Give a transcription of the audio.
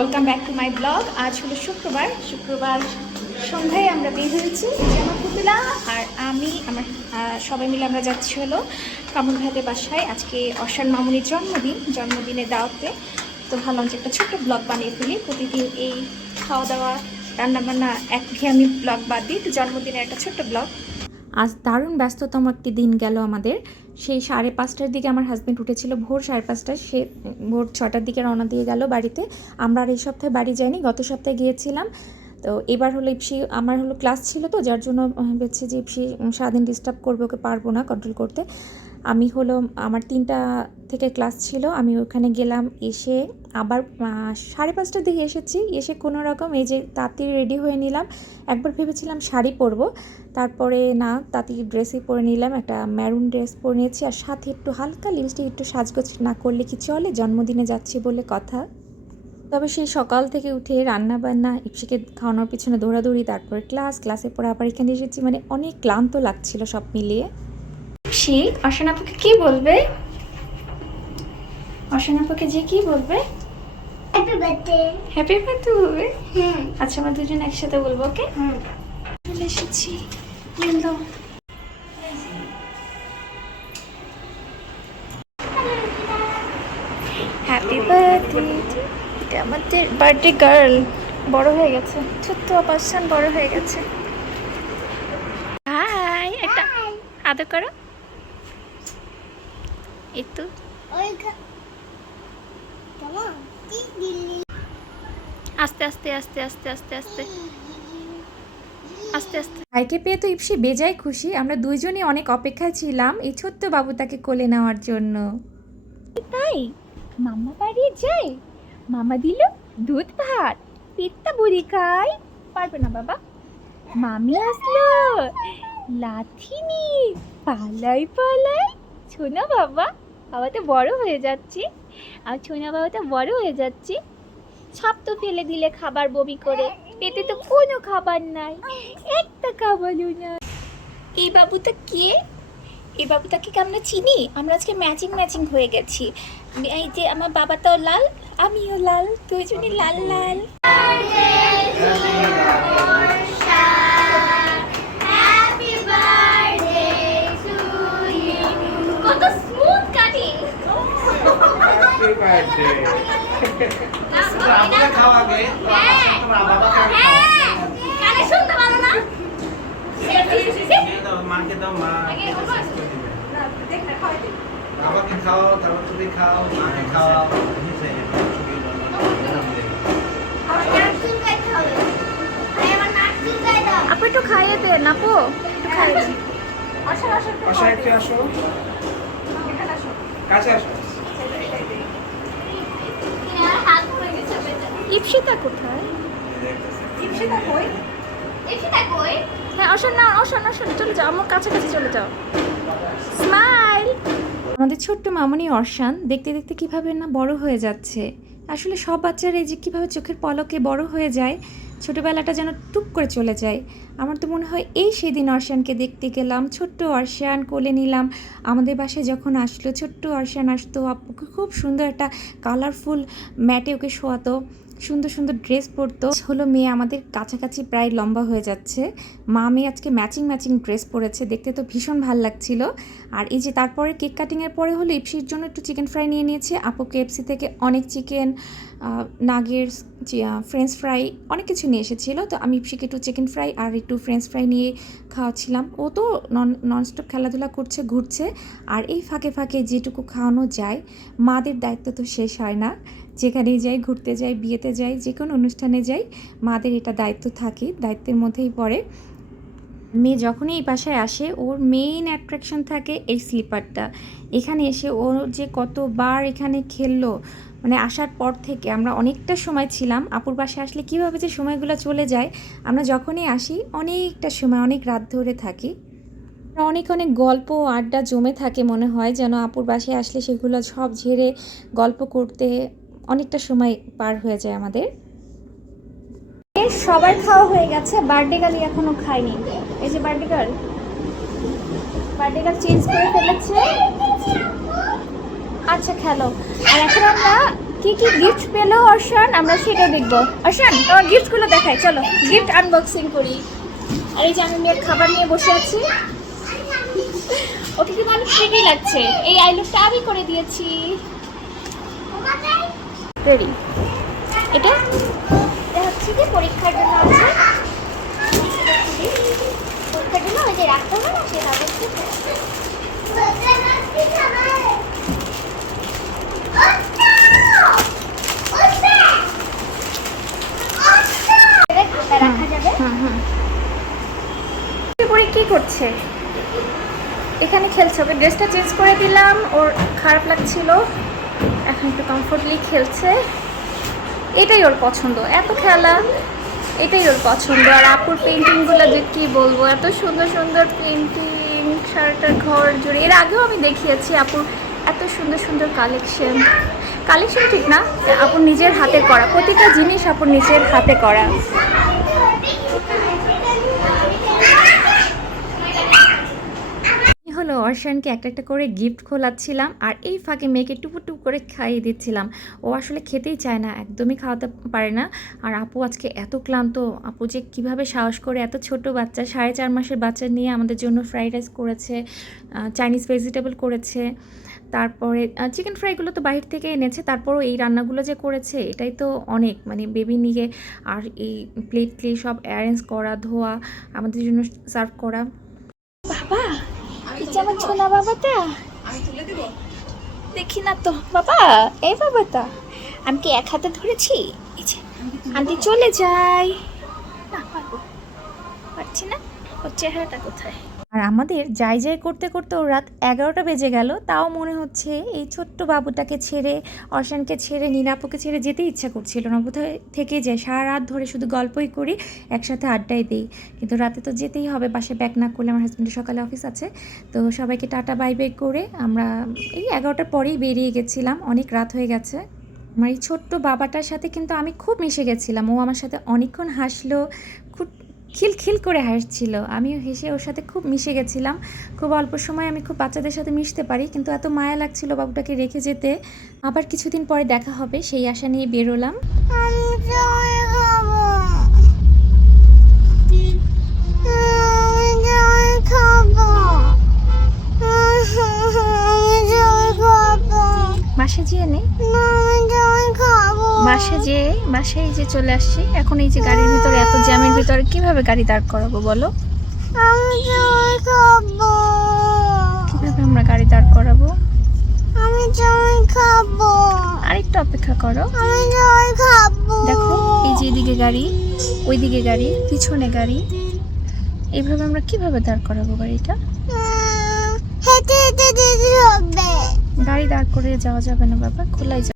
Welcome back to my blog আজ হলো শুক্রবার। শুক্রবার সন্ধ্যায় আমরা বের হয়েছি আমার আর আমি, আমার সবাই মিলে আমরা যাচ্ছি হলো ভাইদের বাসায়। আজকে অশান মামুনির জন্মদিন জন্মদিনে দাওয়াতে। তো ভাবলাম যে একটা ছোট্ট ব্লগ বানিয়ে ফেলি। প্রতিদিন এই খাওয়া দাওয়া, রান্নাবান্না একঘেয়েমি ব্লগ বাদ দিই। তো জন্মদিনের একটা ছোট্ট ব্লগ আজ দারুণ ব্যস্ততম একটি দিন গেল আমাদের। সেই সাড়ে পাঁচটার দিকে আমার হাজব্যান্ড উঠেছিল, ভোর সাড়ে পাঁচটায় সে ভোর ছটার দিকে রওনা দিয়ে গেল বাড়িতে। আমরা আর এই সপ্তাহে বাড়ি যাইনি, গত সপ্তাহে গিয়েছিলাম। তো এবার হলো ইপসি, আমার হলো ক্লাস ছিল তো, যার জন্য ভেবেছি যে ইপসি সারাদিন ডিস্টার্ব করবে, ওকে পারব না কন্ট্রোল করতে। আমি হলো, আমার তিনটা থেকে ক্লাস ছিল, আমি ওখানে গেলাম, এসে আবার সাড়ে পাঁচটার দিকে এসেছি, এসে কোনো রকম এই যে তাঁতি রেডি হয়ে নিলাম, একবার ভেবেছিলাম শাড়ি পরবো, তারপরে না, তাতে ড্রেসই পরে নিলাম, একটা ম্যারুন ড্রেস পরে নিয়েছি, আর সাথে একটু হালকা লিপস্টিক একটু সাজগোজ না করলে কি চলে, জন্মদিনে যাচ্ছি বলে কথা। তবে সেই সকাল থেকে উঠে রান্না বান্না ইপসিকে খাওয়ানোর পিছনে দৌড়াদৌড়ি, তারপরে ক্লাস, ক্লাসে পরে আবার এখানে এসেছি মানে অনেক ক্লান্ত লাগছিল সব মিলিয়ে। সে অশান আপুকে কি বলবে? অশান আপুকে যে কি বলবে? হ্যাপি বার্থডে হ্যাপি বার্থডে বলবে? হুম আচ্ছা আমরা দুজন একসাথে বলব ওকে? হুম চলে এসেছি। হ্যালো হ্যাপি বার্থডে এটা আমাদের বার্থডে গার্ল বড় হয়ে গেছে। ছোট্ট অপারেশন বড় হয়ে গেছে। হাই একটা আদর করো। এই তো আস্তে আস্তে আস্তে আস্তে আস্তে আস্তে আস্তে আস্তে ভাইকে পেয়ে তো ইপসি বেজায় খুশি। আমরা দুইজনই অনেক অপেক্ষায় ছিলাম এই ছোট্ট বাবুটাকে কোলে নেওয়ার জন্য। তাই? মামা বাড়ি যাই। মামা দিল দুধ ভাত। পেটটা বুড়ি খাই। পারবে না বাবা। মামি আসলো। লাথি নি। পালাই পালাই। ছোনা বাবা। বাবা তো বড় হয়ে যাচ্ছি। আর ছোনা বাবা তো বড় হয়ে যাচ্ছি। সব তো ফেলে দিলে খাবার বমি করে। পেটে তো কোনো খাবার নাই। একটা খাবারও না এই বাবুটা কে? এই বাবুটাকে কি আমরা চিনি? আমরা আজকে ম্যাচিং ম্যাচিং হয়ে গেছি। এই যে আমার বাবাটাও লাল, আমিও লাল। দুজনই লাল লাল। খাও তারপর তুমি খাও মাকে খাওয়াও আপু একটু খাইয়ে দেন না পো একটু ইপসিতা কোথায়? ইপসিতা কই? ইপসিতা কই? হ্যাঁ, অসন না অসন অসন চলে যাও আমার কাছাকাছি চলে যাও। স্মাইল! আমাদের ছোট্ট মামনি অর্শান দেখতে দেখতে কীভাবে না বড় হয়ে যাচ্ছে। আসলে সব বাচ্চারা এই যে কীভাবে চোখের পলকে বড় হয়ে যায়, ছোটোবেলাটা যেন টুক করে চলে যায়। আমার তো মনে হয় এই সেদিন অর্শানকে দেখতে গেলাম, ছোট্ট অর্শান কোলে নিলাম। আমাদের বাসায় যখন আসলো, ছোট্ট অর্শান আসতো আপুকে খুব সুন্দর একটা কালারফুল ম্যাটে ওকে শোয়াতো। সুন্দর সুন্দর ড্রেস পরতো। হলো মেয়ে আমাদের কাছাকাছি প্রায় লম্বা হয়ে যাচ্ছে। মা মেয়ে আজকে ম্যাচিং ম্যাচিং ড্রেস পরেছে। দেখতে তো ভীষণ ভালো লাগছিল। আর এই যে তারপরে কেক কাটিংয়ের পরে হলো ইপসির জন্য একটু চিকেন ফ্রাই নিয়ে নিয়েছে। আপু কেএফসি থেকে অনেক চিকেন নাগেটস ফ্রেঞ্চ ফ্রাই অনেক কিছু নিয়ে এসেছিল। তো আমি ইপসিকে একটু চিকেন ফ্রাই আর একটু ফ্রেঞ্চ ফ্রাই নিয়ে খাওয়াচ্ছিলাম। ও তো নন ননস্টপ খেলাধুলা করছে, ঘুরছে। আর এই ফাঁকে ফাঁকে যেটুকু খাওয়ানো যায়, মাদের দায়িত্ব তো শেষ হয় না। যেখানেই যাই, ঘুরতে যাই, বিয়েতে যাই যে কোনো অনুষ্ঠানে যাই, মাদের এটা দায়িত্ব থাকে, দায়িত্বের মধ্যেই পড়ে। মেয়ে যখনই এই বাসায় আসে, ওর মেইন অ্যাট্রাকশন থাকে এই স্লিপারটা এখানে এসে ও যে কতবার এখানে খেললো মানে আসার পর থেকে আমরা অনেকটা সময় ছিলাম, আপুর বাসায় আসলে কীভাবে যে সময়গুলো চলে যায়, আমরা যখনই আসি, অনেকটা সময়, অনেক রাত ধরে থাকি। অনেক অনেক গল্প আড্ডা জমে থাকে মনে হয়, যেন আপুর বাসায় আসলে সেগুলো সব ঝেড়ে গল্প করতে অনেকটা সময় পার হয়ে যায় আমাদের। সবার খাওয়া হয়ে গেছে, বার্থডে গার্ল এখনও খাইনি। এই যে birthday girl. Birthday girl change করে ফেলেছে। আচ্ছা খেলো। আর এখন আমরা কি কি গিফট পেল অর্ষান আমরা সেটা দেখব। অর্ষান তোমার গিফটগুলো দেখাই। চলো গিফট আনবক্সিং করি। আর এই যে আমি মেয়ের খাবার নিয়ে বসে আছি। ওকে কিন্তু অনেক ফ্রেন্ডলি লাগছে। এই আইলুকটা আমি করে দিয়েছি। রেডি এটা? এটা হচ্ছে যে পরীক্ষার জন্য আছে। পরীক্ষার জন্য ওই যে রাখতে হবে না সেটা হচ্ছে। কি করছে? এখানে খেলছে ওকে ড্রেসটা চেঞ্জ করে দিলাম ওর খারাপ লাগছিল। এখন একটু কমফোর্টলি খেলছে। এটাই ওর পছন্দ। এত খেলা, এটাই ওর পছন্দ। আর আপুর পেন্টিংগুলো যে কী বলব, এত সুন্দর সুন্দর পেন্টিং সারাটা ঘর জুড়ে। এর আগেও আমি দেখিয়েছি আপুর এত সুন্দর সুন্দর কালেকশন কালেকশন ঠিক না আপুর নিজের হাতে করা। প্রতিটা জিনিস আপুর নিজের হাতে করা। হলো অর্শানকে একটা একটা করে গিফট খোলাচ্ছিলাম আর এই ফাঁকে মেয়েকে টুপু টুপ করে খাইয়ে দিচ্ছিলাম। ও আসলে খেতেই চায় না, একদমই খাওয়াতে পারে না। আর আপু আজকে এত ক্লান্ত, আপু যে কীভাবে সাহস করে এত ছোট বাচ্চা, সাড়ে চার মাসের বাচ্চা নিয়ে আমাদের জন্য ফ্রাইড রাইস করেছে চাইনিজ ভেজিটেবল করেছে, তারপরে চিকেন ফ্রাইগুলো তো বাইরে থেকে এনেছে, তারপরও এই রান্নাগুলো যে করেছে, এটাই তো অনেক। মানে বেবি নিয়ে আর এই প্লেট প্লেট সব অ্যারেঞ্জ করা, ধোয়া, আমাদের জন্য সার্ভ করা। বাবা! যে আমার ছোনা বাবাটা। দেখি না তো। বাবা, এই বাবাটা, আমি কি এক হাতে ধরেছি? আন্টি চলে যাই না, পারব। পারছি না। ওর চেহারাটা কোথায়? আর আমাদের যাই যাই করতে করতে ও রাত এগারোটা বেজে গেল, তাও মনে হচ্ছে এই ছোট্ট বাবুটাকে ছেড়ে, অশানকে ছেড়ে নীলাপুকে ছেড়ে যেতে ইচ্ছা করছিল না। বোধহয় থেকে যায় সারা রাত ধরে শুধু গল্পই করি, একসাথে আড্ডায় দিই। কিন্তু রাতে তো যেতেই হবে বাসে ব্যাক না করলে আমার হাজব্যান্ডের সকালে অফিস আছে। তো সবাইকে টাটা বাই বাই করে আমরা এই এগারোটার পরেই বেরিয়ে গেছিলাম। অনেক রাত হয়ে গেছে। আমার এই ছোট্ট বাবাটার সাথে কিন্তু আমি খুব মিশে গেছিলাম। ও আমার সাথে অনেকক্ষণ হাসলো খিলখিল করে হাসছিল। আমিও হেসে ওর সাথে খুব মিশে গেছিলাম। খুব অল্প সময় আমি খুব বাচ্চাদের সাথে মিশতে পারি কিন্তু এত মায়া লাগছিল বাবুটাকে রেখে যেতে। আবার কিছুদিন পরে দেখা হবে সেই আশা নিয়ে বেরোলাম। আমি জল খাব। বাসে যেয়ে বাসায় যে চলে আসছি এখন এই যে গাড়ির ভিতরে এত জ্যামের ভিতরে কীভাবে গাড়ি দাঁড় করাবো বলো? আমি জল খাব? কীভাবে আমরা গাড়ি দাঁড় করাবো? আমি জল খাব? আরেকটু অপেক্ষা করো। আমি জল খাব? দেখো এই যে এদিকে গাড়ি ওইদিকে গাড়ি পিছনে গাড়ি। এইভাবে আমরা কীভাবে দাঁড় করাবো গাড়িটা? হেঁটে হেঁটে হবে। গাড়ি দাঁড় করে যাওয়া যাবে না বাবা খোলাই যাবে।